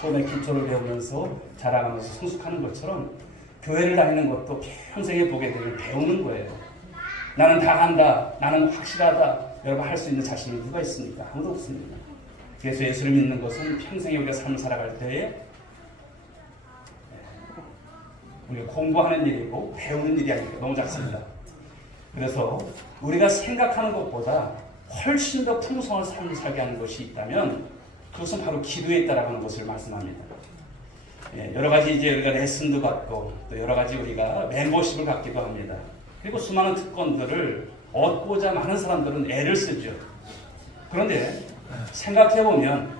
처음에 기초를 배우면서 자라가면서 성숙하는 것처럼 교회를 다니는 것도 평생에 보게 되면 배우는 거예요. 나는 다 한다. 나는 확실하다. 여러분 할 수 있는 자신이 누가 있습니까? 아무도 없습니다. 그래서 예수를 믿는 것은 평생에 우리가 삶을 살아갈 때에 우리가 공부하는 일이고 배우는 일이 아닙니다. 너무 작습니다. 그래서 우리가 생각하는 것보다 훨씬 더 풍성한 삶을 살게 하는 것이 있다면 그것은 바로 기도에 있다라는 것을 말씀합니다. 여러 가지 이제 우리가 레슨도 받고 또 여러 가지 우리가 멤버십을 갖기도 합니다. 그리고 수많은 특권들을 얻고자 많은 사람들은 애를 쓰죠. 그런데 생각해보면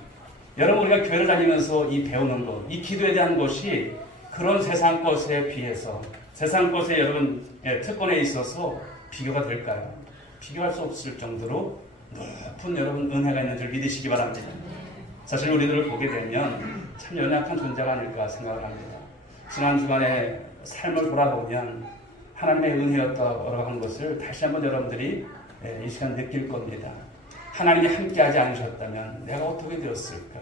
여러분 우리가 교회를 다니면서 이 배우는 것, 이 기도에 대한 것이 그런 세상 것에 비해서 세상 것에 여러분 특권에 있어서 비교가 될까요? 비교할 수 없을 정도로 높은 여러분 은혜가 있는 줄 믿으시기 바랍니다. 사실 우리들을 보게 되면 참 연약한 존재가 아닐까 생각을 합니다. 지난 주간에 삶을 돌아보면 하나님의 은혜였다고 하는 것을 다시 한번 여러분들이 이 시간 느낄 겁니다. 하나님이 함께하지 않으셨다면 내가 어떻게 되었을까?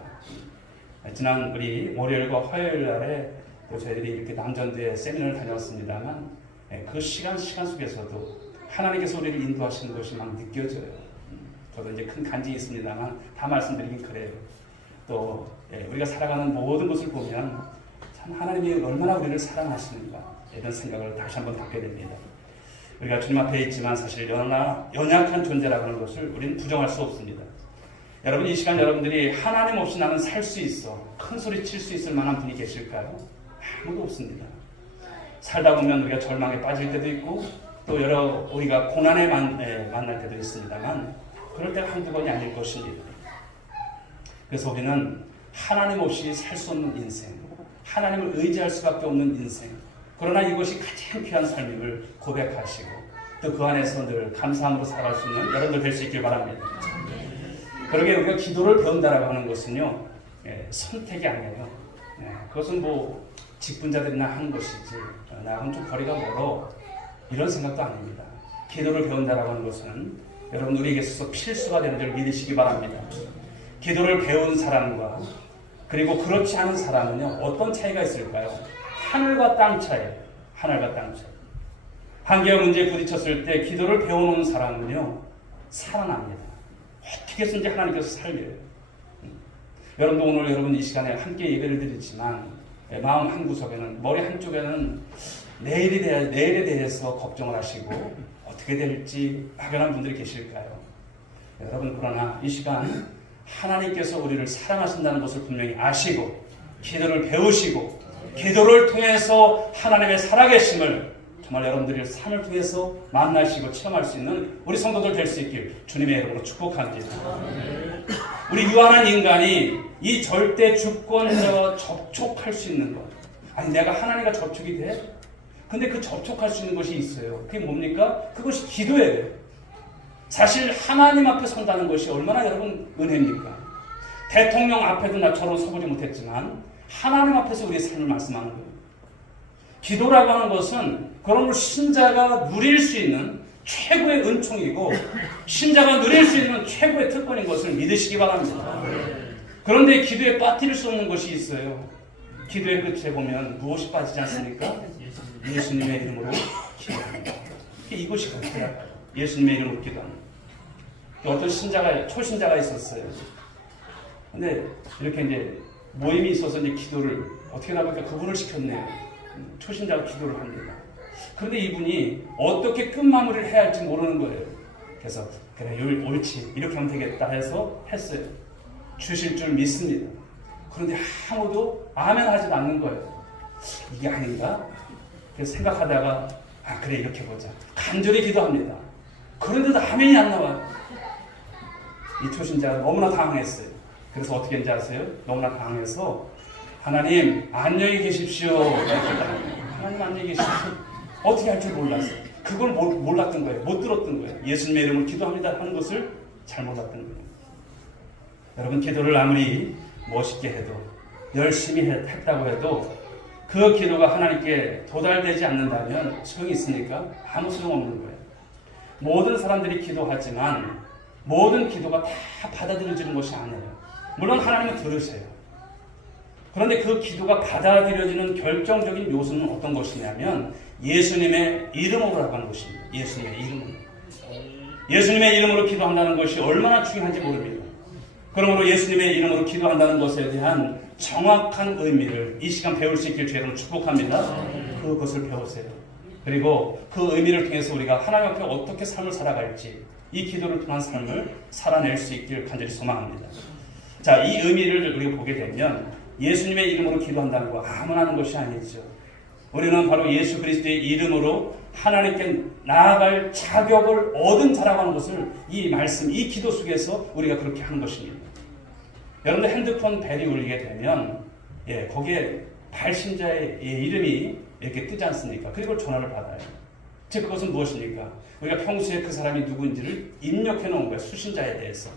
지난 우리 월요일과 화요일 날에 또 저희들이 이렇게 남전도에 세미나를 다녀왔습니다만 그 시간 속에서도 하나님께서 우리를 인도하시는 것이 막 느껴져요. 저도 이제 큰 간증이 있습니다만 다 말씀드리긴 그래요. 또 우리가 살아가는 모든 것을 보면 참 하나님이 얼마나 우리를 사랑하시는가 이런 생각을 다시 한번 갖게 됩니다. 우리가 주님 앞에 있지만 사실 연약한 존재라고 하는 것을 우리는 부정할 수 없습니다. 여러분 이 시간 여러분들이 하나님 없이 나는 살 수 있어 큰 소리 칠 수 있을 만한 분이 계실까요? 아무도 없습니다. 살다 보면 우리가 절망에 빠질 때도 있고 또 우리가 고난에 만날 때도 있습니다만 그럴 때가 한두 번이 아닐 것입니다. 그래서 우리는 하나님 없이 살 수 없는 인생, 하나님을 의지할 수밖에 없는 인생, 그러나 이것이 가장 귀한 삶임을 고백하시고 또 그 안에서 늘 감사함으로 살아갈 수 있는 여러분들 될 수 있길 바랍니다. 그러게 우리가 기도를 배운다라고 하는 것은요, 선택이 아니에요. 그것은 뭐 직분자들이나 하는 것이지 나하고는 좀 거리가 멀어 이런 생각도 아닙니다. 기도를 배운다라고 하는 것은 여러분 우리에게 있어서 필수가 되는 줄 믿으시기 바랍니다. 기도를 배운 사람과 그리고 그렇지 않은 사람은요 어떤 차이가 있을까요? 하늘과 땅 차이예요. 하늘과 땅 차이. 한계와 문제에 부딪혔을 때 기도를 배워놓은 사람은요 살아납니다. 어떻게든지 하나님께서 살려요. 여러분도 오늘 여러분 이 시간에 함께 예배를 드리지만 마음 한 구석에는 머리 한쪽에는 내일에 대해서 걱정을 하시고 어떻게 될지 막연한 분들이 계실까요? 여러분 그러나 이 시간 하나님께서 우리를 사랑하신다는 것을 분명히 아시고 기도를 배우시고 기도를 통해서 하나님의 살아계심을 정말 여러분들의 삶을 통해서 만나시고 체험할 수 있는 우리 성도들 될 수 있길 주님의 이름으로 축복합니다. 우리 유한한 인간이 이 절대 주권자와 접촉할 수 있는 것. 아니 내가 하나님과 접촉이 돼? 근데 그 접촉할 수 있는 것이 있어요. 그게 뭡니까? 그것이 기도예요. 사실 하나님 앞에 선다는 것이 얼마나 여러분 은혜입니까? 대통령 앞에도 나처럼 서보지 못했지만 하나님 앞에서 우리의 삶을 말씀하는 거예요. 기도라고 하는 것은 그러므로 신자가 누릴 수 있는 최고의 은총이고 신자가 누릴 수 있는 최고의 특권인 것을 믿으시기 바랍니다. 그런데 기도에 빠뜨릴 수 없는 것이 있어요. 기도의 끝에 보면 무엇이 빠지지 않습니까? 예수님의 이름으로 기도합니다. 이것이 그렇더라. 예수님의 이름으로 기도합니다. 어떤 초신자가 있었어요. 근데 이렇게 이제 모임이 있어서 이제 기도를 어떻게 하다 보니까 그분을 시켰네요. 초신자가 기도를 합니다. 그런데 이분이 어떻게 끝마무리를 해야 할지 모르는 거예요. 그래서 그래 옳지 이렇게 하면 되겠다 해서 했어요. 주실 줄 믿습니다. 그런데 아무도 아멘 하지도 않는 거예요. 이게 아닌가? 그래서 생각하다가 그래 이렇게 보자. 간절히 기도합니다. 그런데도 아멘이 안 나와요. 이 초신자가 너무나 당황했어요. 그래서 어떻게 했는지 아세요? 너무나 당황해서 하나님 안녕히 계십시오. 하나님 안녕히 계십시오. 어떻게 할 줄 몰랐어요. 그걸 몰랐던 거예요. 못 들었던 거예요. 예수님의 이름으로 기도합니다 하는 것을 잘 몰랐던 거예요. 여러분 기도를 아무리 멋있게 해도 열심히 했다고 해도 그 기도가 하나님께 도달되지 않는다면 소용이 있습니까? 아무 소용없는 거예요. 모든 사람들이 기도하지만 모든 기도가 다 받아들여지는 것이 아니에요. 물론 하나님은 들으세요. 그런데 그 기도가 받아들여지는 결정적인 요소는 어떤 것이냐면 예수님의 이름으로 나가는 것입니다. 예수님의 이름으로. 예수님의 이름으로 기도한다는 것이 얼마나 중요한지 모릅니다. 그러므로 예수님의 이름으로 기도한다는 것에 대한 정확한 의미를 이 시간 배울 수 있길 주님으로 축복합니다. 그것을 배우세요. 그리고 그 의미를 통해서 우리가 하나님 앞에 어떻게 삶을 살아갈지 이 기도를 통한 삶을 살아낼 수 있길 간절히 소망합니다. 자, 이 의미를 우리가 보게 되면 예수님의 이름으로 기도한다는 거 아무나 하는 것이 아니죠. 우리는 바로 예수 그리스도의 이름으로 하나님께 나아갈 자격을 얻은 자라고 하는 것을 이 말씀, 이 기도 속에서 우리가 그렇게 하는 것입니다. 여러분들 핸드폰 벨이 울리게 되면 거기에 발신자의 이름이 이렇게 뜨지 않습니까? 그리고 전화를 받아요. 즉 그것은 무엇입니까? 우리가 평소에 그 사람이 누구인지를 입력해 놓은 거예요. 수신자에 대해서.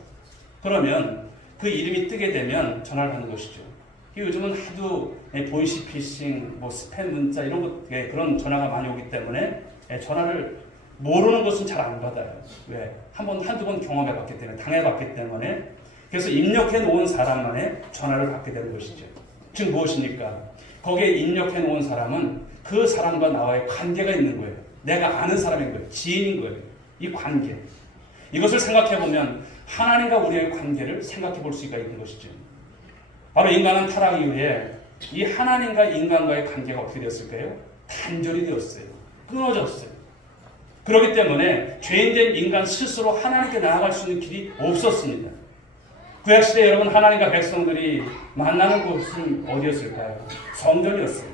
그러면 그 이름이 뜨게 되면 전화를 하는 것이죠. 요즘은 하도 보이시피싱, 스팸 문자 이런 것 그런 전화가 많이 오기 때문에 전화를 모르는 것은 잘 안 받아요. 왜? 한두 번 경험해봤기 때문에, 당해봤기 때문에. 그래서 입력해 놓은 사람만의 전화를 받게 되는 것이죠. 즉 무엇입니까? 거기에 입력해 놓은 사람은 그 사람과 나와의 관계가 있는 거예요. 내가 아는 사람인 거예요. 지인인 거예요. 이 관계. 이것을 생각해 보면 하나님과 우리의 관계를 생각해 볼 수가 있는 것이죠. 바로 인간은 타락 이후에 이 하나님과 인간과의 관계가 어떻게 되었을까요? 단절이 되었어요. 끊어졌어요. 그렇기 때문에 죄인된 인간 스스로 하나님께 나아갈 수 있는 길이 없었습니다. 구약시대 여러분 하나님과 백성들이 만나는 곳은 어디였을까요? 성전이었어요.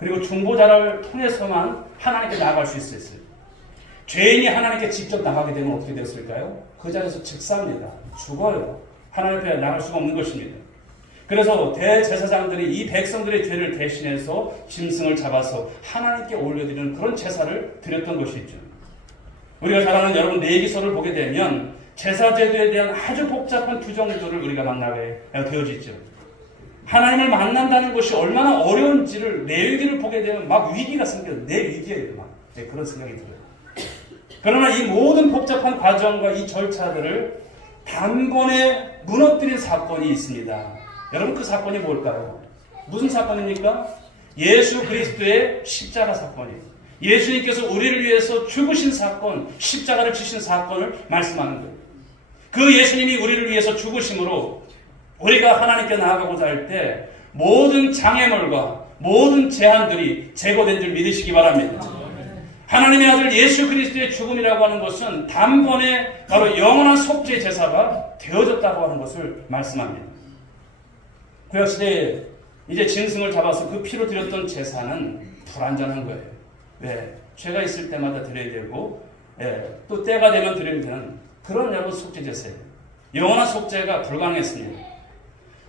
그리고 중보자를 통해서만 하나님께 나아갈 수 있었어요. 죄인이 하나님께 직접 나가게 되면 어떻게 됐을까요? 그 자리에서 즉사합니다. 죽어요. 하나님 앞에 나갈 수가 없는 것입니다. 그래서 대제사장들이 이 백성들의 죄를 대신해서 짐승을 잡아서 하나님께 올려드리는 그런 제사를 드렸던 것이죠. 우리가 잘 아는 여러분 레위기서를 보게 되면 제사제도에 대한 아주 복잡한 규정들을 우리가 만나게 되어지죠. 하나님을 만난다는 것이 얼마나 어려운지를 레위기를 보게 되면 막 위기가 생겨요. 내 위기예요. 막 그런 생각이 들어요. 그러나 이 모든 복잡한 과정과 이 절차들을 단번에 무너뜨린 사건이 있습니다. 여러분 그 사건이 뭘까요? 무슨 사건입니까? 예수 그리스도의 십자가 사건이에요. 예수님께서 우리를 위해서 죽으신 사건, 십자가를 지신 사건을 말씀하는 거예요. 그 예수님이 우리를 위해서 죽으심으로 우리가 하나님께 나아가고자 할 때 모든 장애물과 모든 제한들이 제거된 줄 믿으시기 바랍니다. 하나님의 아들 예수 그리스도의 죽음이라고 하는 것은 단번에 바로 영원한 속죄 제사가 되어졌다고 하는 것을 말씀합니다. 구약시대에 이제 짐승을 잡아서 그 피로 드렸던 제사는 불완전한 거예요. 왜? 죄가 있을 때마다 드려야 되고 또 때가 되면 드려야 되는 그런 여러분 속죄 제사예요. 영원한 속죄가 불가능했습니다.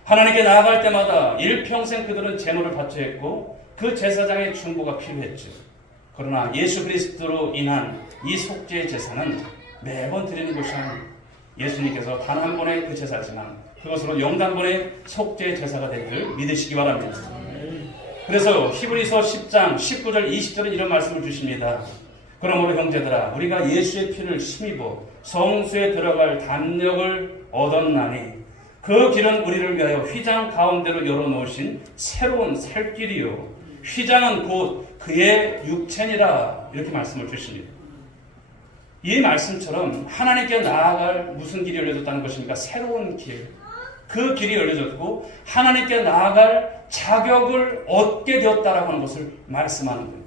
하나님께 나아갈 때마다 일평생 그들은 제물을 바쳐야 했고 그 제사장의 중보가 필요했죠. 그러나 예수 그리스도로 인한 이 속죄의 제사는 매번 드리는 것이 아니에요. 예수님께서 단 한 번의 그 제사지만 그것으로 영단번의 속죄의 제사가 될 줄 믿으시기 바랍니다. 그래서 히브리서 10장 19절 20절은 이런 말씀을 주십니다. 그러므로 형제들아 우리가 예수의 피를 힘입어 성수에 들어갈 담력을 얻었나니 그 길은 우리를 위하여 휘장 가운데로 열어놓으신 새로운 살 길이요 휘장은 곧 그의 육체니라 이렇게 말씀을 주십니다. 이 말씀처럼 하나님께 나아갈 무슨 길이 열려졌다는 것입니까? 새로운 길. 그 길이 열려졌고 하나님께 나아갈 자격을 얻게 되었다라고 하는 것을 말씀하는 거예요.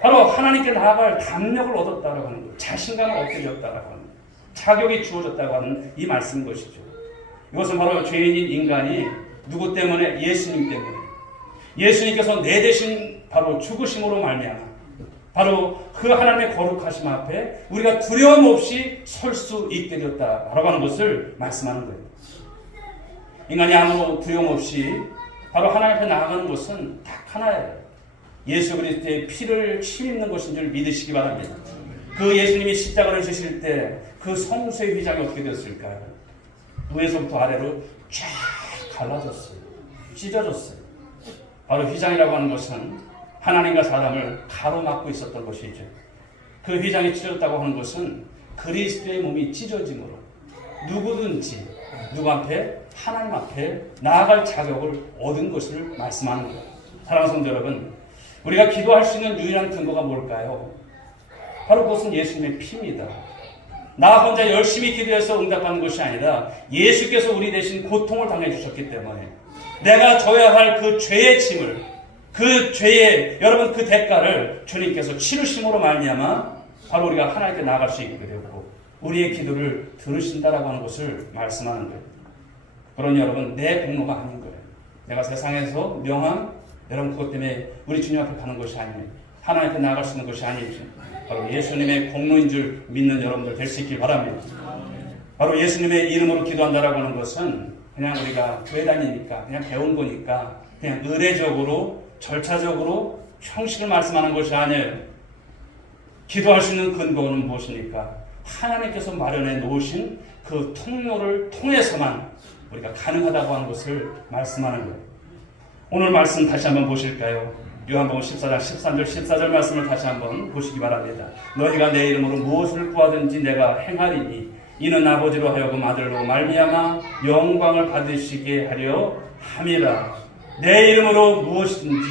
바로 하나님께 나아갈 담력을 얻었다라고 하는 거예요. 자신감을 얻게 되었다라고 하는 거예요. 자격이 주어졌다고 하는 이 말씀인 것이죠. 이것은 바로 죄인인 인간이 누구 때문에? 예수님 때문에. 예수님께서 내 대신 바로 죽으심으로 말미암아 바로 그 하나님의 거룩하심 앞에 우리가 두려움 없이 설 수 있게 되었다라고 하는 것을 말씀하는 거예요. 인간이 아무 두려움 없이 바로 하나님 앞에 나아가는 것은 딱 하나예요. 예수 그리스도의 피를 힘입는 것인 줄 믿으시기 바랍니다. 그 예수님이 십자가를 지실 때 그 성수의 휘장이 어떻게 되었을까요? 위에서부터 아래로 쫙 갈라졌어요. 찢어졌어요. 바로 휘장이라고 하는 것은 하나님과 사람을 가로막고 있었던 것이죠. 그 휘장이 찢어졌다고 하는 것은 그리스도의 몸이 찢어짐으로 누구든지 누구 앞에? 하나님 앞에 나아갈 자격을 얻은 것을 말씀하는 거예요. 사랑하는 성도 여러분, 우리가 기도할 수 있는 유일한 근거가 뭘까요? 바로 그것은 예수님의 피입니다. 나 혼자 열심히 기도해서 응답받는 것이 아니라 예수께서 우리 대신 고통을 당해주셨기 때문에 내가 져야 할 그 죄의 짐을, 그 죄의 여러분 그 대가를 주님께서 치르심으로 말미암아 바로 우리가 하나님께 나아갈 수 있게 되고 우리의 기도를 들으신다라고 하는 것을 말씀하는 거예요. 그러니 여러분, 내 공로가 아닌 거예요. 내가 세상에서 명함, 여러분 그것 때문에 우리 주님 앞에 가는 것이 아니에요. 하나님께 나아갈 수 있는 것이 아니죠. 바로 예수님의 공로인 줄 믿는 여러분들 될 수 있길 바랍니다. 바로 예수님의 이름으로 기도한다라고 하는 것은 그냥 우리가 교회 다니니까 그냥 배운 거니까 그냥 의례적으로 절차적으로 형식을 말씀하는 것이 아니에요. 기도할 수 있는 근거는 무엇입니까? 하나님께서 마련해 놓으신 그 통로를 통해서만 우리가 가능하다고 하는 것을 말씀하는 거예요. 오늘 말씀 다시 한번 보실까요? 요한복음 14장 13절 14절 말씀을 다시 한번 보시기 바랍니다. 너희가 내 이름으로 무엇을 구하든지 내가 행하리니 이는 아버지로 하여금 아들로 말미암아 영광을 받으시게 하려 함이라. 내 이름으로 무엇이든지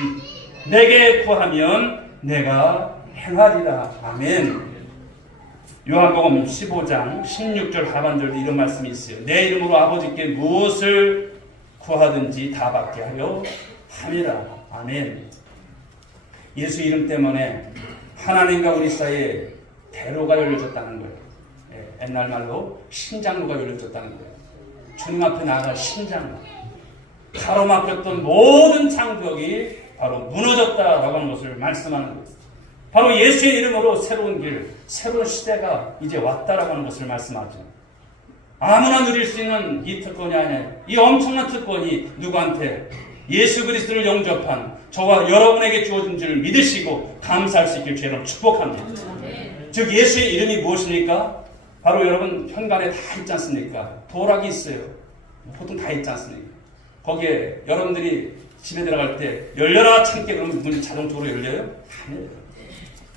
내게 구하면 내가 행하리라. 아멘. 요한복음 15장 16절 하반절도 이런 말씀이 있어요. 내 이름으로 아버지께 무엇을 구하든지 다 받게 하려 함이라. 아멘. 예수 이름 때문에 하나님과 우리 사이에 대로가 열려졌다는 거예요. 옛날 말로 신장로가 열려졌다는 거예요. 주님 앞에 나아갈 신장로. 가로막혔던 모든 장벽이 바로 무너졌다라고 하는 것을 말씀하는 거예요. 바로 예수의 이름으로 새로운 길, 새로운 시대가 이제 왔다라고 하는 것을 말씀하죠. 아무나 누릴 수 있는 이 특권이 아니에요. 이 엄청난 특권이 누구한테? 예수 그리스도를 영접한 저와 여러분에게 주어진 줄 믿으시고 감사할 수 있길 주님 축복합니다. 즉 예수의 이름이 무엇입니까? 바로 여러분 현관에 다 있지 않습니까? 도락이 있어요. 보통 다 있지 않습니까? 거기에 여러분들이 집에 들어갈 때 열려라 참깨 그러면 문이 자동적으로 열려요? 아니에요.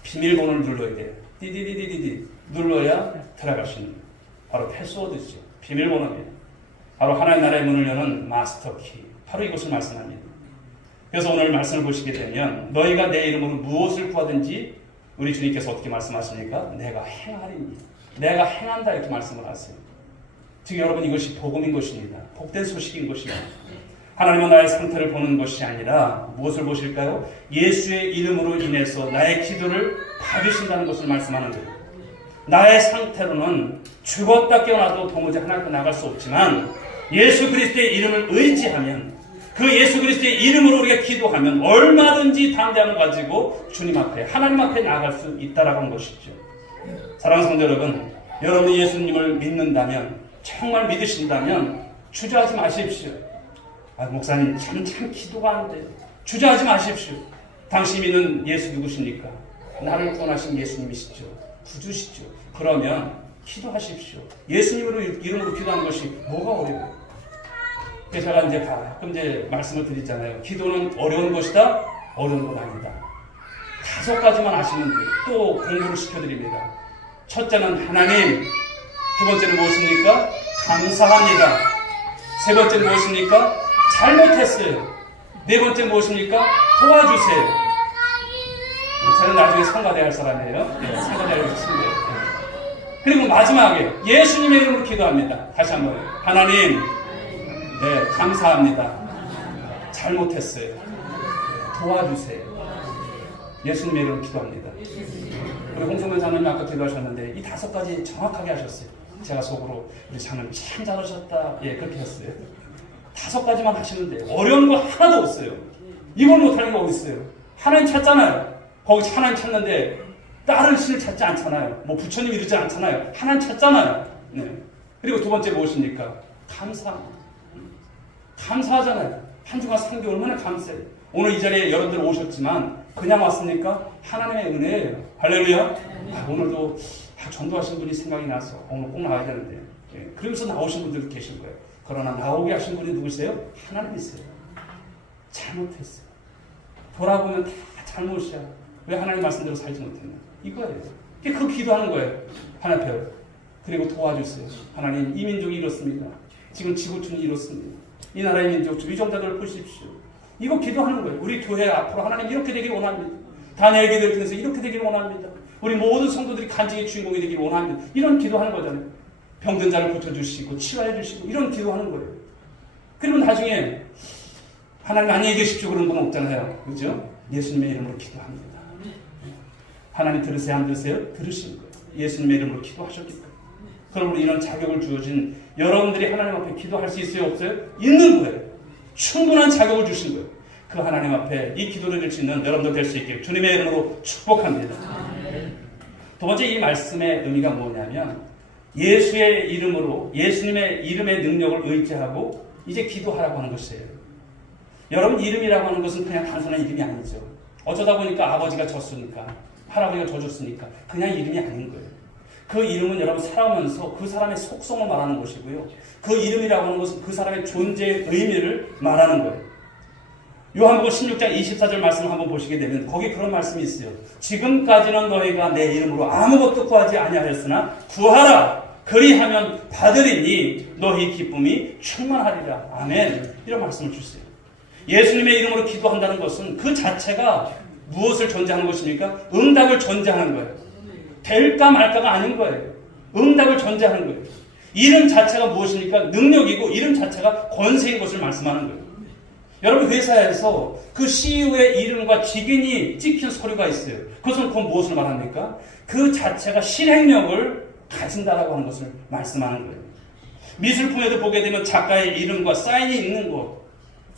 비밀번호를 눌러야 돼요. 띠디디디디디 눌러야 들어갈 수 있는 거예요. 바로 패스워드죠. 비밀번호예요. 바로 하나님 나라의 문을 여는 마스터키. 바로 이것을 말씀합니다. 그래서 오늘 말씀을 보시게 되면 너희가 내 이름으로 무엇을 구하든지 우리 주님께서 어떻게 말씀하십니까? 내가 행하리니. 내가 행한다 이렇게 말씀을 하세요. 즉 여러분 이것이 복음인 것입니다. 복된 소식인 것입니다. 하나님은 나의 상태를 보는 것이 아니라 무엇을 보실까요? 예수의 이름으로 인해서 나의 기도를 받으신다는 것을 말씀하는 거예요. 나의 상태로는 죽었다 깨어나도 도무지 하나님께 나갈 수 없지만 예수 그리스도의 이름을 의지하면 그 예수 그리스도의 이름으로 우리가 기도하면 얼마든지 담대함을 가지고 주님 앞에 하나님 앞에 나아갈 수 있다라고 하는 것이죠. 사랑하는 성도 여러분, 여러분이 예수님을 믿는다면 정말 믿으신다면 주저하지 마십시오. 목사님 참 기도가 안 돼요. 주저하지 마십시오. 당신 믿는 예수 누구십니까? 나를 구원하신 예수님이시죠. 구주시죠. 그러면 기도하십시오. 예수님으로 이름으로 기도하는 것이 뭐가 어려워요? 그래서 제가 이제 가끔 말씀을 드리잖아요. 기도는 어려운 것이다? 어려운 건 아니다. 5가지만 아시면 돼요. 또 공부를 시켜드립니다. 첫째는 하나님, 두 번째는 무엇입니까? 감사합니다. 세 번째는 무엇입니까? 잘못했어요. 네 번째 무엇입니까? 도와주세요. 저는 나중에 성가대야 할 사람이에요. 네, 성가대야 할 친구예요. 그리고 마지막에 예수님의 이름으로 기도합니다. 다시 한번 하나님, 네, 감사합니다. 잘못했어요. 도와주세요. 예수님의 이름으로 기도합니다. 우리 홍성면 장로님 아까 기도하셨는데 이 5가지 정확하게 하셨어요. 제가 속으로 우리 장로님 참 잘하셨다. 예, 그렇게 했어요. 5가지만 하시면 돼요. 어려운 거 하나도 없어요. 이걸 못하는 거 어디 있어요? 하나님 찾잖아요. 거기 하나님 찾는데 다른 신을 찾지 않잖아요. 뭐 부처님 이러지 않잖아요. 하나님 찾잖아요. 네. 그리고 두 번째 무엇입니까? 감사하잖아요. 한 주간 산 게 얼마나 감사해요. 오늘 이 자리에 여러분들 오셨지만 그냥 왔습니까? 하나님의 은혜예요. 할렐루야. 오늘도 전도하신 분이 생각이 나서 오늘 꼭 나와야 되는데 그러면서 나오신 분들도 계실 거예요. 그러나 나오게 하신 분이 누구세요? 하나님이세요. 잘못했어요. 돌아보면 다 잘못이야. 왜 하나님 말씀대로 살지 못했나? 이거예요. 그 기도하는 거예요. 하나님 앞에. 그리고 도와주세요. 하나님 이 민족이 이렇습니다. 지금 지구촌이 이렇습니다. 이 나라의 민족 위정자들을 보십시오. 이거 기도하는 거예요. 우리 교회 앞으로 하나님 이렇게 되길 원합니다. 다니엘 기도를 통해서 이렇게 되길 원합니다. 우리 모든 성도들이 간증의 주인공이 되길 원합니다. 이런 기도하는 거잖아요. 병든 자를 고쳐주시고 치료해 주시고 이런 기도하는 거예요. 그러면 나중에 하나님 안녕히 계십시오 그런 건 없잖아요. 그죠? 예수님의 이름으로 기도합니다. 하나님 들으세요 안 들으세요? 들으시는 거예요. 예수님의 이름으로 기도하셨기 때문에. 그러므로 이런 자격을 주어진 여러분들이 하나님 앞에 기도할 수 있어요 없어요? 있는 거예요. 충분한 자격을 주신 거예요. 그 하나님 앞에 이 기도를 드릴 수 있는 여러분들 될 수 있게 주님의 이름으로 축복합니다. 두 번째 이 말씀의 의미가 뭐냐면 예수의 이름으로 예수님의 이름의 능력을 의지하고 이제 기도하라고 하는 것이에요. 여러분 이름이라고 하는 것은 그냥 단순한 이름이 아니죠. 어쩌다 보니까 아버지가 졌으니까 할아버지가 져줬으니까 그냥 이름이 아닌 거예요. 그 이름은 여러분 살아오면서 그 사람의 속성을 말하는 것이고요. 그 이름이라고 하는 것은 그 사람의 존재의 의미를 말하는 거예요. 요한복음 16장 24절 말씀을 한번 보시게 되면 거기 그런 말씀이 있어요. 지금까지는 너희가 내 이름으로 아무것도 구하지 아니하였으나 구하라 그리하면 받으리니 너희 기쁨이 충만하리라. 아멘. 이런 말씀을 주세요. 예수님의 이름으로 기도한다는 것은 그 자체가 무엇을 전제하는 것입니까? 응답을 전제하는 거예요. 될까 말까가 아닌 거예요. 응답을 전제하는 거예요. 이름 자체가 무엇입니까? 능력이고 이름 자체가 권세인 것을 말씀하는 거예요. 여러분 회사에서 그 CEO의 이름과 직인이 찍힌 서류가 있어요. 그것은 그건 무엇을 말합니까? 그 자체가 실행력을 가진다라고 하는 것을 말씀하는 거예요. 미술품에도 보게 되면 작가의 이름과 사인이 있는 것,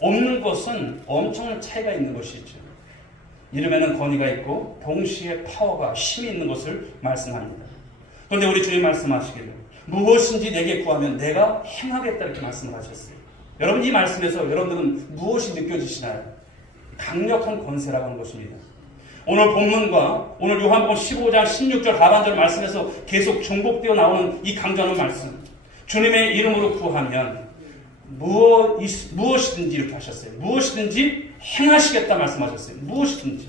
없는 것은 엄청난 차이가 있는 것이죠. 이름에는 권위가 있고 동시에 파워가 힘이 있는 것을 말씀합니다. 그런데 우리 주님 말씀하시기를 무엇인지 내게 구하면 내가 행하겠다 이렇게 말씀을 하셨어요. 여러분 이 말씀에서 여러분들은 무엇이 느껴지시나요? 강력한 권세라고 하는 것입니다. 오늘 본문과 오늘 요한복음 15장 16절 하반절 말씀에서 계속 중복되어 나오는 이 강조하는 말씀. 주님의 이름으로 구하면 무엇이든지 이렇게 하셨어요. 무엇이든지 행하시겠다 말씀하셨어요. 무엇이든지.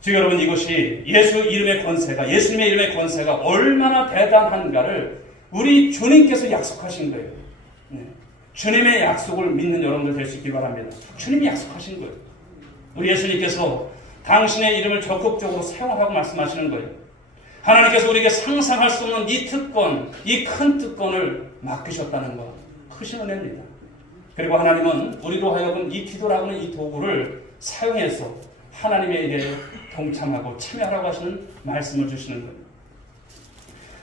지금 여러분 이것이 예수 이름의 권세가 예수님의 이름의 권세가 얼마나 대단한가를 우리 주님께서 약속하신 거예요. 네. 주님의 약속을 믿는 여러분들 될 수 있길 바랍니다. 주님이 약속하신 거예요. 우리 예수님께서 당신의 이름을 적극적으로 사용하라고 말씀하시는 거예요. 하나님께서 우리에게 상상할 수 없는 이 특권, 이 큰 특권을 맡기셨다는 것. 크신 은혜입니다. 그리고 하나님은 우리로 하여금 이 기도라고 하는 이 도구를 사용해서 하나님의 일에 동참하고 참여하라고 하시는 말씀을 주시는 거예요.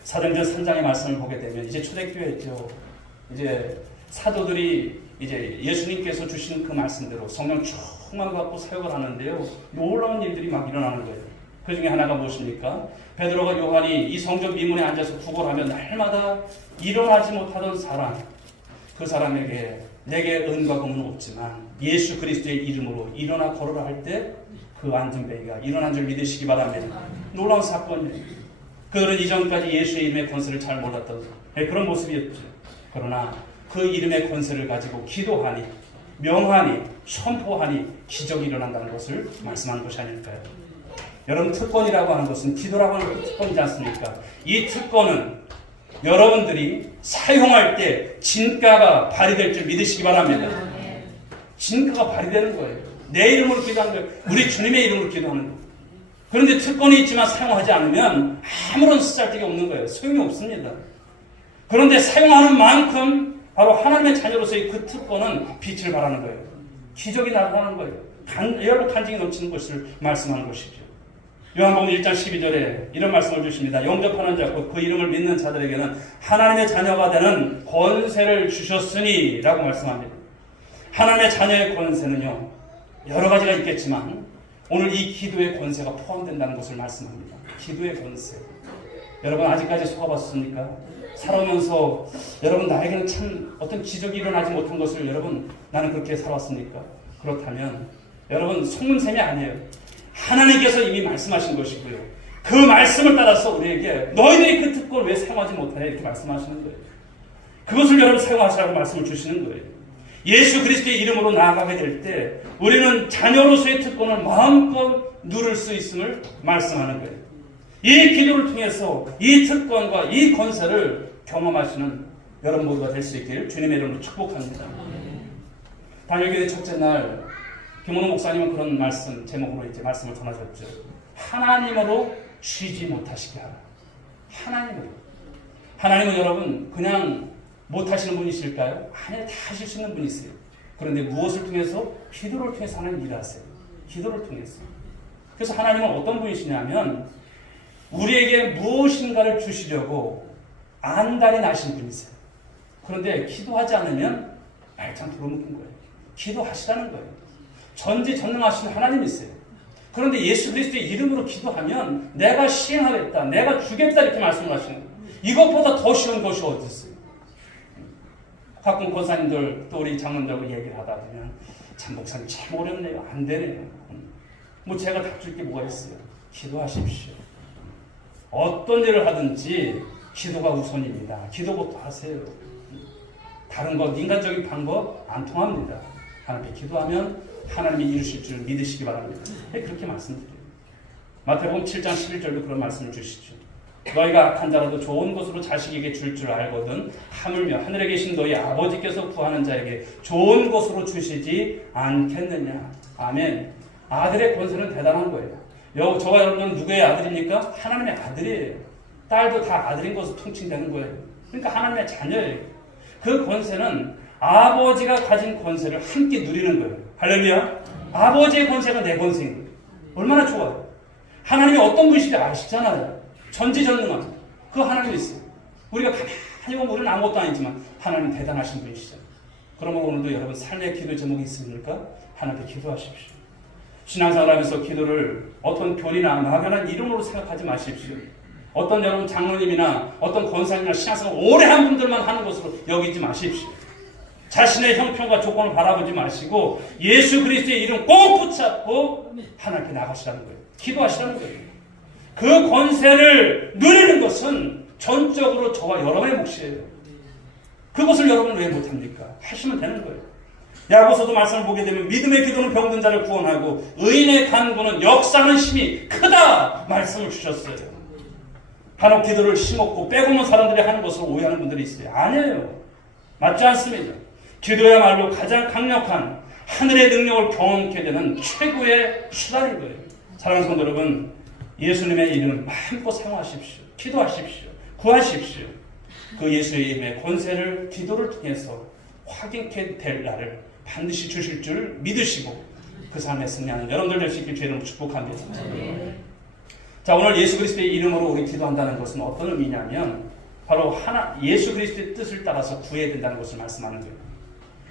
사도행전 3장의 말씀을 보게 되면 이제 초대교회죠. 이제 사도들이 이제 예수님께서 주신 그 말씀대로 성령 충만 받고 사역을 하는데요. 놀라운 일들이 막 일어나는 거예요. 그 중에 하나가 무엇입니까? 베드로가 요한이 이 성전 미문에 앉아서 구걸하며 날마다 일어나지 못하던 사람, 그 사람에게 내게 은과 금은 없지만 예수 그리스도의 이름으로 일어나 걸으라 할 때 그 앉은 베이가 일어난 줄 믿으시기 바랍니다. 놀라운 사건이에요. 그들은 이전까지 예수의 이름의 권세를 잘 몰랐던 그런 모습이었죠. 그러나 그 이름의 권세를 가지고 기도하니 명하니 선포하니 기적이 일어난다는 것을 말씀하는 것이 아닐까요? 여러분 특권이라고 하는 것은 기도라고 하는 특권이지 않습니까? 이 특권은 여러분들이 사용할 때 진가가 발휘될 줄 믿으시기 바랍니다. 진가가 발휘되는 거예요. 내 이름으로 기도하는 거예요. 우리 주님의 이름으로 기도하는 거예요. 그런데 특권이 있지만 사용하지 않으면 아무런 쓰잘데기 없는 거예요. 소용이 없습니다. 그런데 사용하는 만큼 바로 하나님의 자녀로서의 그 특권은 빛을 발하는 거예요. 기적이 나타나는 거예요. 여러 간증이 넘치는 것을 말씀하는 것이죠. 요한복음 1장 12절에 이런 말씀을 주십니다. 영접하는 자, 그 이름을 믿는 자들에게는 하나님의 자녀가 되는 권세를 주셨으니 라고 말씀합니다. 하나님의 자녀의 권세는요, 여러 가지가 있겠지만 오늘 이 기도의 권세가 포함된다는 것을 말씀합니다. 기도의 권세. 여러분 아직까지 속아봤습니까? 살아오면서 여러분 나에게는 참 어떤 기적이 일어나지 못한 것을 여러분 나는 그렇게 살았습니까? 그렇다면 여러분 속는 셈이 아니에요. 하나님께서 이미 말씀하신 것이고요. 그 말씀을 따라서 우리에게 너희들이 그 특권을 왜 사용하지 못하냐 이렇게 말씀하시는 거예요. 그것을 여러분 사용하시라고 말씀을 주시는 거예요. 예수 그리스도의 이름으로 나아가게 될 때 우리는 자녀로서의 특권을 마음껏 누릴 수 있음을 말씀하는 거예요. 이 기도를 통해서 이 특권과 이 권세를 경험하시는 여러분 모두가 될 수 있길 주님의 이름으로 축복합니다. 단일교회 첫째 날 김원호 목사님은 그런 말씀 제목으로 이제 말씀을 전하셨죠. 하나님으로 쉬지 못하시게 하라. 하나님으로. 하나님은 여러분 그냥 못하시는 분이실까요? 아니, 다 하실 수 있는 분이세요. 그런데 무엇을 통해서? 기도를 통해서 하나님 일하세요. 기도를 통해서. 그래서 하나님은 어떤 분이시냐면 우리에게 무엇인가를 주시려고 안달이 나신 분이세요. 그런데 기도하지 않으면 말짱 돌아먹는 거예요. 기도하시라는 거예요. 전지전능하신 하나님이세요. 그런데 예수 그리스도의 이름으로 기도하면 내가 시행하겠다, 내가 주겠다 이렇게 말씀을 하시는 거예요. 이것보다 더 쉬운 것이 어디 있어요? 가끔 권사님들 또 우리 장로님들하고 얘기를 하다 보면 참 목사님 참 어렵네요. 안 되네요. 뭐 제가 답줄 게 뭐가 있어요? 기도하십시오. 어떤 일을 하든지 기도가 우선입니다. 기도부터 하세요. 다른 것, 인간적인 방법 안 통합니다. 하나님께 기도하면 하나님이 이루실 줄 믿으시기 바랍니다. 그렇게 말씀드려요. 마태복음 7장 11절도 그런 말씀을 주시죠. 너희가 악한 자라도 좋은 것으로 자식에게 줄 줄 알거든 하물며 하늘에 계신 너희 아버지께서 구하는 자에게 좋은 것으로 주시지 않겠느냐. 아멘. 아들의 권세는 대단한 거예요. 저와 여러분들은 누구의 아들입니까? 하나님의 아들이에요. 딸도 다 아들인 것으로 통칭되는 거예요. 그러니까 하나님의 자녀예요. 그 권세는 아버지가 가진 권세를 함께 누리는 거예요. 할렐루야. 아버지의 권세가 내 권세인 거예요. 얼마나 좋아요. 하나님이 어떤 분이신지 아시잖아요. 전지전능한 그 하나님이 있어요. 우리가 가만히 보면 우리는 아무것도 아니지만 하나님 대단하신 분이시죠. 그러므로 오늘도 여러분 삶의 기도 제목이 있습니까? 하나님께 기도하십시오. 신앙생활하면서 기도를 어떤 교리나 막연한 이름으로 생각하지 마십시오. 어떤 여러분 장로님이나 어떤 권사님이나 신앙생활 오래 한 분들만 하는 것으로 여기지 마십시오. 자신의 형편과 조건을 바라보지 마시고 예수 그리스도의 이름 꼭 붙잡고 하나님께 나가시라는 거예요. 기도하시라는 거예요. 그 권세를 누리는 것은 전적으로 저와 여러분의 몫이에요. 그것을 여러분은 왜 못합니까? 하시면 되는 거예요. 야고보서도 말씀을 보게 되면 믿음의 기도는 병든 자를 구원하고 의인의 간구는 역사하는 힘이 크다 말씀을 주셨어요. 간혹 기도를 힘없고 빼고는 사람들이 하는 것을 오해하는 분들이 있어요. 아니에요. 맞지 않습니다. 기도야말로 가장 강력한 하늘의 능력을 경험하게 되는 최고의 수단인 거예요. 사랑하는 성도 여러분, 예수님의 이름 마음껏 사용하십시오. 기도하십시오. 구하십시오. 그 예수의 이름의 권세를 기도를 통해서 확인케 될 날을 반드시 주실 줄 믿으시고 그 삶에 승리하는 여러분들 될 수 있길 주의 이름으로 축복합니다. 자, 오늘 예수 그리스도의 이름으로 우리 기도한다는 것은 어떤 의미냐면 바로 예수 그리스도의 뜻을 따라서 구해야 된다는 것을 말씀하는 거예요.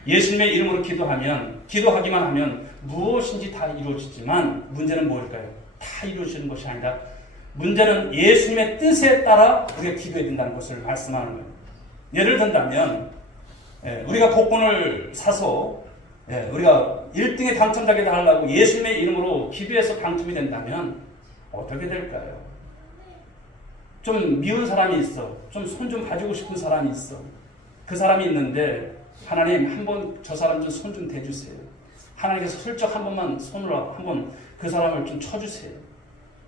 예수님의 이름으로 기도하기만 하면 무엇인지 다 이루어지지만 문제는 뭘까요? 다 이루어지는 것이 아니라 문제는 예수님의 뜻에 따라 우리가 기도해야 된다는 것을 말씀하는 거예요. 예를 든다면 우리가 복권을 사서 우리가 1등에 당첨자게 하려고 예수님의 이름으로 기도해서 당첨이 된다면 어떻게 될까요? 좀 미운 사람이 있어. 좀 손 좀 봐주고 싶은 사람이 있어. 그 사람이 있는데 하나님 한번 저 사람 좀 손 좀 대주세요. 하나님께서 슬쩍 한 번만 손으로 한번 그 사람을 좀 쳐주세요.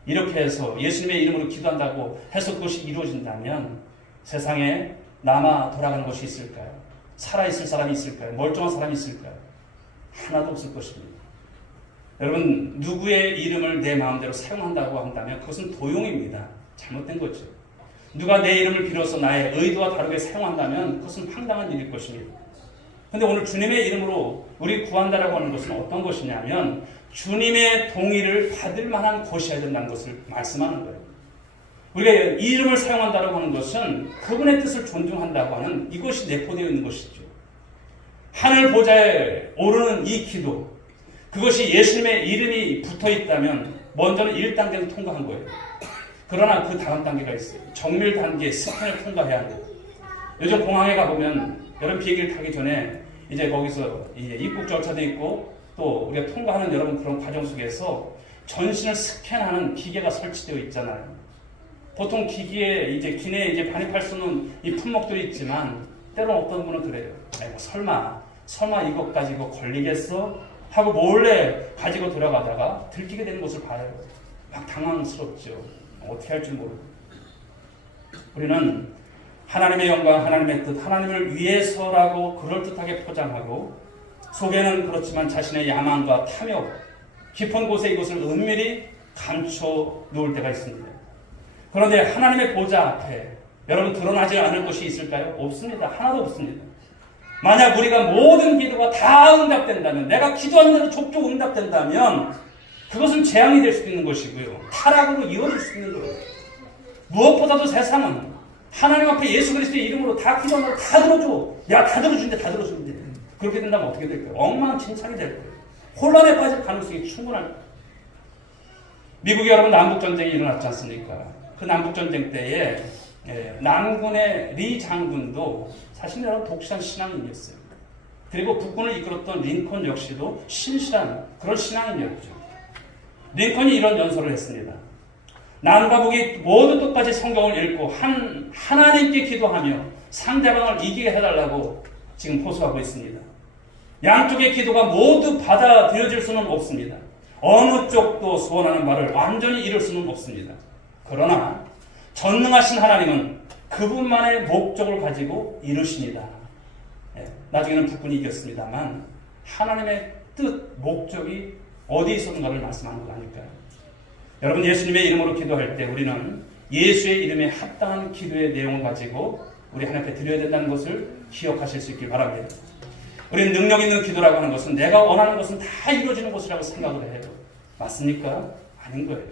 이렇게 해서 예수님의 이름으로 기도한다고 해서 그것이 이루어진다면 세상에 남아 돌아가는 것이 있을까요? 살아있을 사람이 있을까요? 멀쩡한 사람이 있을까요? 하나도 없을 것입니다. 여러분, 누구의 이름을 내 마음대로 사용한다고 한다면 그것은 도용입니다. 잘못된 거죠. 누가 내 이름을 빌어서 나의 의도와 다르게 사용한다면 그것은 황당한 일일 것입니다. 그런데 오늘 주님의 이름으로 우리 구한다라고 하는 것은 어떤 것이냐면 주님의 동의를 받을 만한 것이어야 된다는 것을 말씀하는 거예요. 우리가 이 이름을 사용한다고 하는 것은 그분의 뜻을 존중한다고 하는 이것이 내포되어 있는 것이죠. 하늘 보좌에 오르는 이 기도, 그것이 예수님의 이름이 붙어 있다면 먼저는 1단계를 통과한 거예요. 그러나 그 다음 단계가 있어요. 정밀 단계 스캔을 통과해야 합니다. 요즘 공항에 가보면 여러분 비행기를 타기 전에 이제 거기서 이제 입국 절차도 있고 또 우리가 통과하는 여러분 그런 과정 속에서 전신을 스캔하는 기계가 설치되어 있잖아요. 보통 기기에 이제 기내에 이제 반입할 수 있는 이 품목들이 있지만 때로는 어떤 분은 그래요. 아이고 설마 이것까지 이거 걸리겠어? 하고 몰래 가지고 들어가다가 들키게 되는 것을 봐요. 막 당황스럽죠. 어떻게 할 줄 모르고. 우리는 하나님의 영광, 하나님의 뜻, 하나님을 위해서라고 그럴듯하게 포장하고 속에는 그렇지만 자신의 야망과 탐욕, 깊은 곳에 이것을 은밀히 감춰 놓을 때가 있습니다. 그런데 하나님의 보좌 앞에 여러분 드러나지 않을 것이 있을까요? 없습니다. 하나도 없습니다. 만약 우리가 모든 기도가 다 응답된다면, 내가 기도하는 대로 족족 응답된다면 그것은 재앙이 될 수도 있는 것이고요. 타락으로 이어질 수 있는 거예요. 무엇보다도 세상은 하나님 앞에 예수 그리스도의 이름으로 다 기도하면 다 들어줘. 야, 다 들어준대, 다 들어준대. 그렇게 된다면 어떻게 될까요? 엉망진창이 될 거예요. 혼란에 빠질 가능성이 충분할 거예요. 미국에 여러분 남북전쟁이 일어났지 않습니까? 그 남북전쟁 때에 남군의 리 장군도 사실 여러분 독실한 신앙인이었어요. 그리고 북군을 이끌었던 링컨 역시도 신실한 그런 신앙인이었죠. 링컨이 이런 연설을 했습니다. 남과 북이 모두 똑같이 성경을 읽고 하나님께 기도하며 상대방을 이기게 해달라고 지금 호소하고 있습니다. 양쪽의 기도가 모두 받아들여질 수는 없습니다. 어느 쪽도 소원하는 바를 완전히 이룰 수는 없습니다. 그러나 전능하신 하나님은 그분만의 목적을 가지고 이루십니다. 나중에는 북군이 이겼습니다만 하나님의 뜻, 목적이 어디에 있었는가를 말씀하는 것 아닐까요? 여러분, 예수님의 이름으로 기도할 때 우리는 예수의 이름에 합당한 기도의 내용을 가지고 우리 하나님께 드려야 된다는 것을 기억하실 수 있길 바랍니다. 우리는 능력 있는 기도라고 하는 것은 내가 원하는 것은 다 이루어지는 것이라고 생각을 해요. 맞습니까? 아닌 거예요.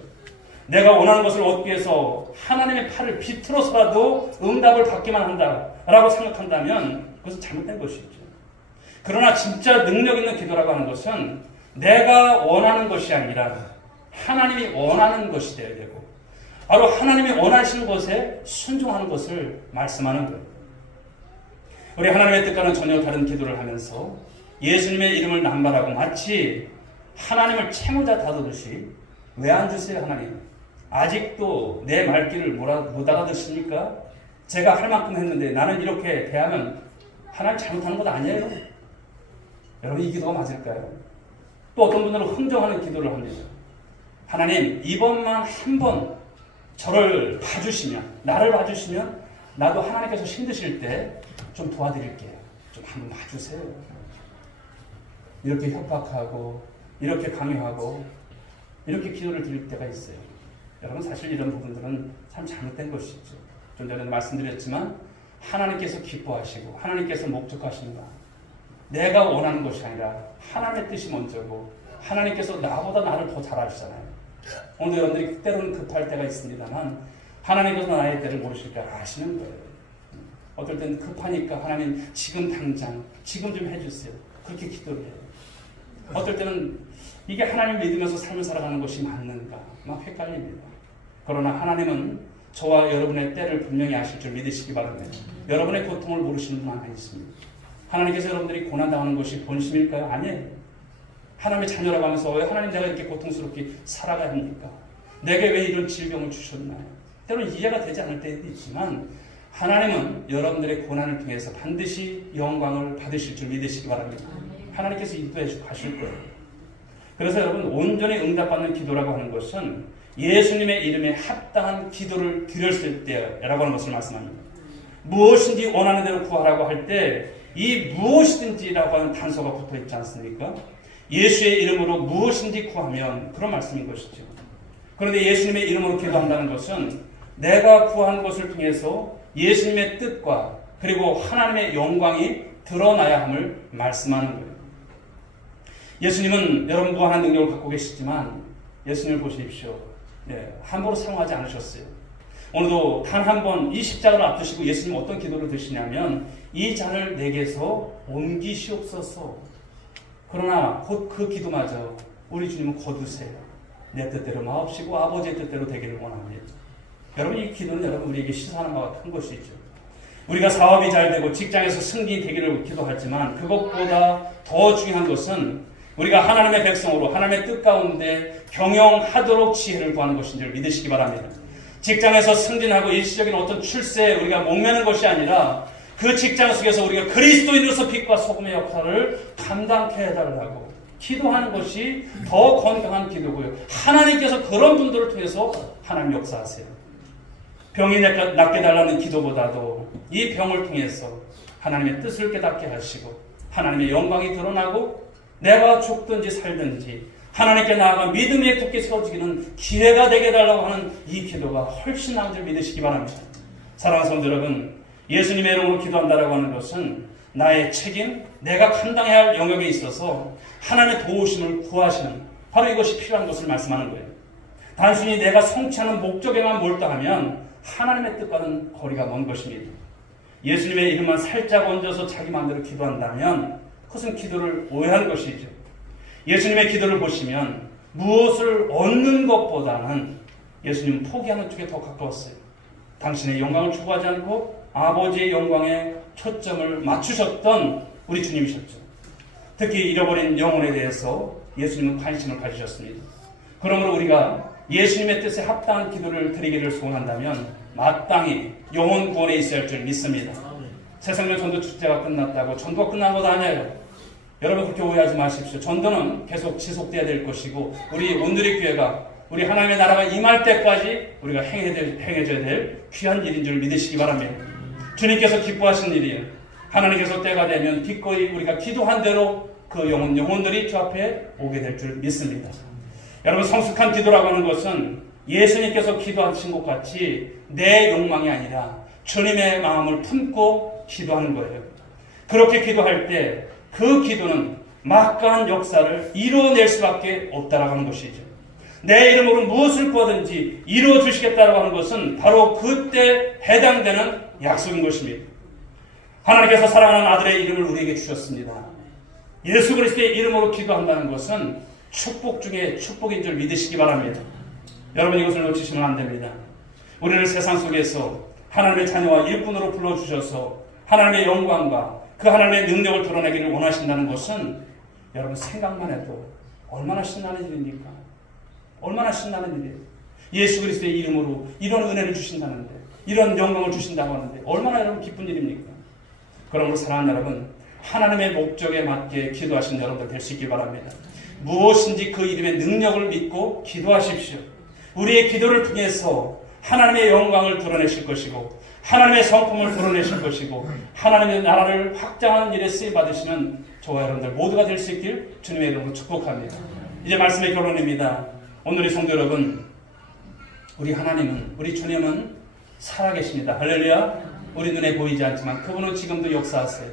내가 원하는 것을 얻기 위해서 하나님의 팔을 비틀어서라도 응답을 받기만 한다라고 생각한다면 그것은 잘못된 것이죠. 그러나 진짜 능력 있는 기도라고 하는 것은 내가 원하는 것이 아니라 하나님이 원하는 것이 되어야 되고 바로 하나님이 원하시는 것에 순종하는 것을 말씀하는 거예요. 우리 하나님의 뜻과는 전혀 다른 기도를 하면서 예수님의 이름을 남발하고 마치 하나님을 채무자 다루듯이 왜 안 주세요 하나님? 아직도 내 말귀를 못 알아듣습니까? 제가 할 만큼 했는데 나는 이렇게 대하면 하나님 잘못하는 것 아니에요? 여러분, 이 기도가 맞을까요? 또 어떤 분들은 흥정하는 기도를 합니다. 하나님, 이번만 한 번 저를 봐주시면, 나를 봐주시면 나도 하나님께서 힘드실 때 좀 도와드릴게요. 좀 한번 봐주세요. 이렇게 협박하고 이렇게 강요하고 이렇게 기도를 드릴 때가 있어요. 여러분, 사실 이런 부분들은 참 잘못된 것이죠. 좀 전에 말씀드렸지만 하나님께서 기뻐하시고 하나님께서 목적하시는 바, 내가 원하는 것이 아니라 하나님의 뜻이 먼저고 하나님께서 나보다 나를 더 잘 아시잖아요. 오늘 여러분들이 때로는 급할 때가 있습니다만 하나님께서 나의 때를 모르실 때 아시는 거예요. 어떨 때는 급하니까 하나님 지금 당장 지금 좀 해주세요. 그렇게 기도를 해요. 어떨 때는 이게 하나님 믿으면서 삶을 살아가는 것이 맞는가 막 헷갈립니다. 그러나 하나님은 저와 여러분의 때를 분명히 아실 줄 믿으시기 바랍니다. 여러분의 고통을 모르시는 분 하나 있습니다. 하나님께서 여러분들이 고난당하는 것이 본심일까요? 아니에요. 하나님의 자녀라고 하면서 왜 하나님 내가 이렇게 고통스럽게 살아가야 합니까? 내게 왜 이런 질병을 주셨나요? 때로는 이해가 되지 않을 때도 있지만 하나님은 여러분들의 고난을 통해서 반드시 영광을 받으실 줄 믿으시기 바랍니다. 하나님께서 인도해 가실 거예요. 그래서 여러분, 온전히 응답받는 기도라고 하는 것은 예수님의 이름에 합당한 기도를 드렸을 때라고 하는 것을 말씀합니다. 무엇인지 원하는 대로 구하라고 할 때 이 무엇이든지라고 하는 단서가 붙어 있지 않습니까? 예수의 이름으로 무엇인지 구하면 그런 말씀인 것이죠. 그런데 예수님의 이름으로 기도한다는 것은 내가 구하는 것을 통해서 예수님의 뜻과 그리고 하나님의 영광이 드러나야 함을 말씀하는 거예요. 예수님은 여러분 무한한 능력을 갖고 계시지만 예수님을 보십시오. 함부로 사용하지 않으셨어요. 오늘도 단 한 번 이 십자가를 앞두시고 예수님 어떤 기도를 드시냐면 이 잔을 내게서 옮기시옵소서. 그러나 곧 그 기도마저 우리 주님은 거두세요. 내 뜻대로 마옵시고 아버지의 뜻대로 되기를 원합니다. 여러분, 이 기도는 여러분 우리에게 시사하는 바와 같은 것이죠. 우리가 사업이 잘 되고 직장에서 승진이 되기를 기도하지만 그것보다 더 중요한 것은 우리가 하나님의 백성으로 하나님의 뜻 가운데 경영하도록 지혜를 구하는 것인 줄 믿으시기 바랍니다. 직장에서 승진하고 일시적인 어떤 출세에 우리가 목매는 것이 아니라 그 직장 속에서 우리가 그리스도인으로서 빛과 소금의 역할을 감당케 해달라고 기도하는 것이 더 건강한 기도고요. 하나님께서 그런 분들을 통해서 하나님 역사하세요. 병이 낫게 달라는 기도보다도 이 병을 통해서 하나님의 뜻을 깨닫게 하시고 하나님의 영광이 드러나고 내가 죽든지 살든지 하나님께 나아가 믿음에 굳게 세워지기는 기회가 되게 해달라고 하는 이 기도가 훨씬 나은 줄 믿으시기 바랍니다. 사랑하는 성도 여러분, 예수님의 이름으로 기도한다라고 하는 것은 나의 책임, 내가 감당해야 할 영역에 있어서 하나님의 도우심을 구하시는 바로 이것이 필요한 것을 말씀하는 거예요. 단순히 내가 성취하는 목적에만 몰두하면 하나님의 뜻과는 거리가 먼 것입니다. 예수님의 이름만 살짝 얹어서 자기 마음대로 기도한다면 그것은 기도를 오해한 것이죠. 예수님의 기도를 보시면 무엇을 얻는 것보다는 예수님은 포기하는 쪽에 더 가까웠어요. 당신의 영광을 추구하지 않고 아버지의 영광에 초점을 맞추셨던 우리 주님이셨죠. 특히 잃어버린 영혼에 대해서 예수님은 관심을 가지셨습니다. 그러므로 우리가 예수님의 뜻에 합당한 기도를 드리기를 소원한다면 마땅히 영혼 구원에 있어야 할 줄 믿습니다. 새생명 전도 축제가 끝났다고 전도가 끝난 것 아니에요. 여러분 그렇게 오해하지 마십시오. 전도는 계속 지속돼야 될 것이고 우리 온누리 교회가 우리 하나님의 나라가 임할 때까지 우리가 행해져야 될 귀한 일인 줄 믿으시기 바랍니다. 주님께서 기뻐하신 일이에요. 하나님께서 때가 되면 기꺼이 우리가 기도한 대로 그 영혼들이 주 앞에 오게 될 줄 믿습니다. 여러분 성숙한 기도라고 하는 것은 예수님께서 기도하신 것 같이 내 욕망이 아니라 주님의 마음을 품고 기도하는 거예요. 그렇게 기도할 때 그 기도는 막강한 역사를 이루어낼 수밖에 없다라고 하는 것이죠. 내 이름으로 무엇을 구하든지 이루어 주시겠다라고 하는 것은 바로 그때 해당되는 약속인 것입니다. 하나님께서 사랑하는 아들의 이름을 우리에게 주셨습니다. 예수 그리스도의 이름으로 기도한다는 것은 축복 중에 축복인 줄 믿으시기 바랍니다. 여러분 이것을 놓치시면 안 됩니다. 우리를 세상 속에서 하나님의 자녀와 일꾼으로 불러주셔서 하나님의 영광과 그 하나님의 능력을 드러내기를 원하신다는 것은 여러분 생각만 해도 얼마나 신나는 일입니까? 얼마나 신나는 일이에요. 예수 그리스도의 이름으로 이런 은혜를 주신다는데 이런 영광을 주신다고 하는데 얼마나 여러분 기쁜 일입니까? 그러므로 사랑하는 여러분 하나님의 목적에 맞게 기도하신 여러분들 될 수 있길 바랍니다. 무엇인지 그 이름의 능력을 믿고 기도하십시오. 우리의 기도를 통해서 하나님의 영광을 드러내실 것이고 하나님의 성품을 드러내실 것이고 하나님의 나라를 확장하는 일에 쓰임받으시는 저와 여러분들 모두가 될 수 있길 주님의 이름으로 축복합니다. 이제 말씀의 결론입니다. 오늘 이 성도 여러분, 우리 하나님은, 우리 주님은 살아계십니다. 할렐루야. 우리 눈에 보이지 않지만 그분은 지금도 역사하세요.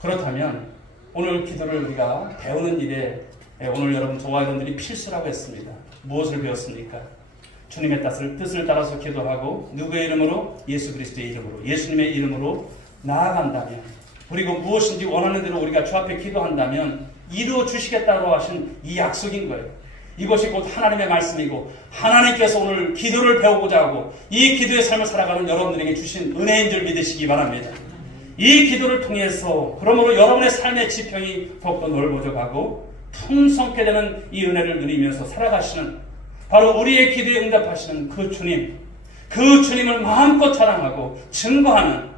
그렇다면 오늘 기도를 우리가 배우는 일에 오늘 여러분 저와 여러분들이 필수라고 했습니다. 무엇을 배웠습니까? 주님의 뜻을 따라서 기도하고 누구의 이름으로? 예수 그리스도의 이름으로, 예수님의 이름으로 나아간다면, 그리고 무엇인지 원하는 대로 우리가 주 앞에 기도한다면 이루어 주시겠다고 하신 이 약속인 거예요. 이것이 곧 하나님의 말씀이고 하나님께서 오늘 기도를 배우고자 하고 이 기도의 삶을 살아가는 여러분들에게 주신 은혜인 줄 믿으시기 바랍니다. 이 기도를 통해서 그러므로 여러분의 삶의 지평이 더욱더 넓어져 가고 풍성케 되는 이 은혜를 누리면서 살아가시는 바로 우리의 기도에 응답하시는 그 주님을 마음껏 자랑하고 증거하는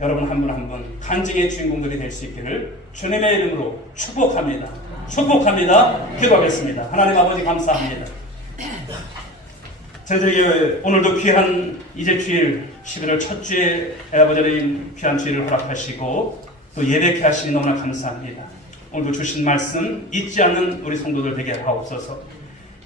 여러분 한 분 한 분 간증의 주인공들이 될 수 있기를 주님의 이름으로 축복합니다. 기도하겠습니다. 하나님 아버지 감사합니다. 저희에게 오늘도 귀한 이제 주일 11월 첫 주에 아버지 하나님 귀한 주일을 허락하시고 또 예배케 하시니 너무나 감사합니다. 오늘도 주신 말씀 잊지 않는 우리 성도들 되게 하옵소서.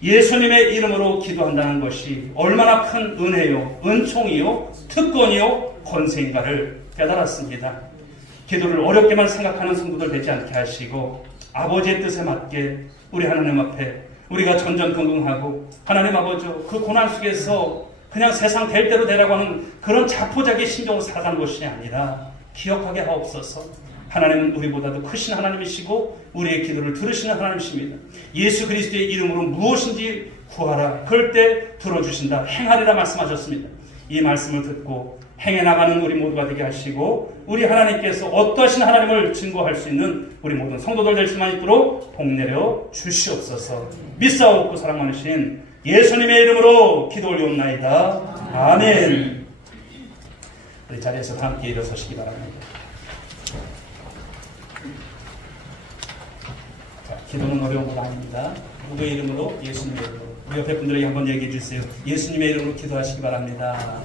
예수님의 이름으로 기도한다는 것이 얼마나 큰 은혜요, 은총이요, 특권이요, 권세인가를 깨달았습니다. 기도를 어렵게만 생각하는 성도들 되지 않게 하시고 아버지의 뜻에 맞게 우리 하나님 앞에 우리가 전전긍긍하고 하나님 아버지 그 고난 속에서 그냥 세상 될 대로 되라고 하는 그런 자포자기 심정으로 살아가는 것이 아니라 기억하게 하옵소서. 하나님은 우리보다도 크신 하나님이시고 우리의 기도를 들으시는 하나님이십니다. 예수 그리스도의 이름으로 무엇인지 구하라. 그럴 때 들어주신다. 행하리라 말씀하셨습니다. 이 말씀을 듣고 행해 나가는 우리 모두가 되게 하시고 우리 하나님께서 어떠신 하나님을 증거할 수 있는 우리 모든 성도들 될 수만 있도록 복내려 주시옵소서. 믿사옵고 사랑 많으신 예수님의 이름으로 기도 올리옵나이다. 아멘. 우리 자리에서 다 함께 일어서시기 바랍니다. 자, 기도는 어려운 것 아닙니다. 누구의 이름으로? 예수님의 이름으로. 우리 옆에 분들에게 한번 얘기해 주세요. 예수님의 이름으로 기도하시기 바랍니다.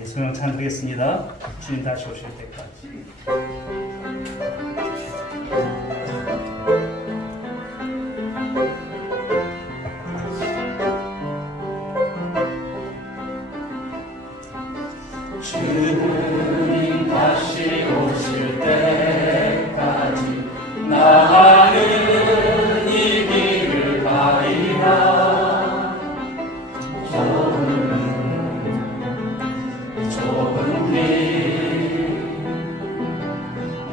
예수님 찬양드리겠습니다. 주님 다시 오실 때까지. 주님 다시 오실 때까지 나는 이 길을 가리라. 좁은 길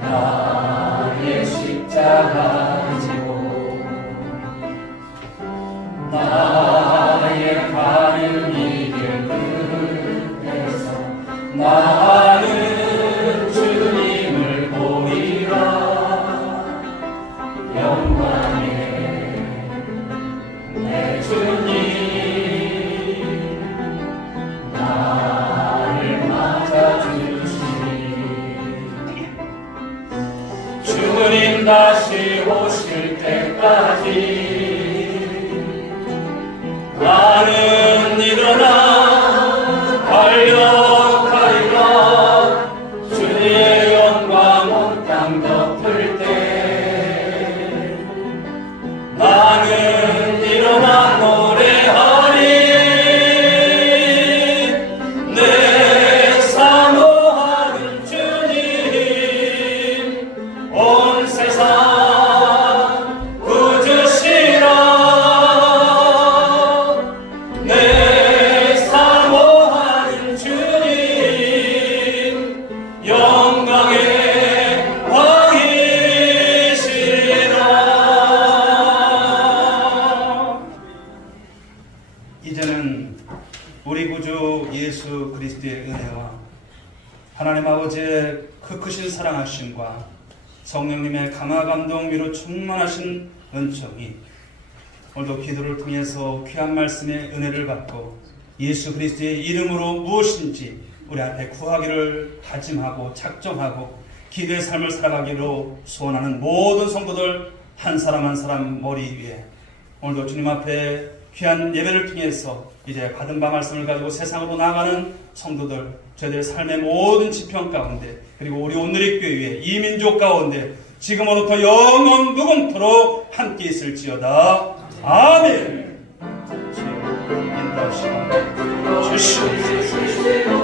나의 십자가 지고 나의 가는 이 길 끝에서 나는 주님을 보리라. 영광의 내 주님 나를 맞아주시니 주님 다시 오실 때까지 나는 일어나 달려가리라. 주의 영광 온 땅 덮을 때 나는 일어나 노래하리. 내 사모하는 주님 온 세상 구주시라. 내 사모하는 주님 영광의 왕이시리라. 이제는 우리 구주 예수 그리스도의 은혜와 하나님 아버지의 그 크신 사랑하심과 성령님의 강화 감동미로 충만하신 은총이 오늘도 기도를 통해서 귀한 말씀의 은혜를 받고 예수 그리스도의 이름으로 무엇인지 우리 앞에 구하기를 다짐하고 작정하고 기도의 삶을 살아가기로 소원하는 모든 성도들 한 사람 한 사람 머리 위에 오늘도 주님 앞에 귀한 예배를 통해서 이제 받은 바 말씀을 가지고 세상으로 나아가는 성도들, 저희들의 삶의 모든 지평 가운데 그리고 우리 온누리교회 이 민족 가운데 지금으로부터 영원 무궁토록 함께 있을지어다. 아멘. 주여 인도하시고 주시옵소서.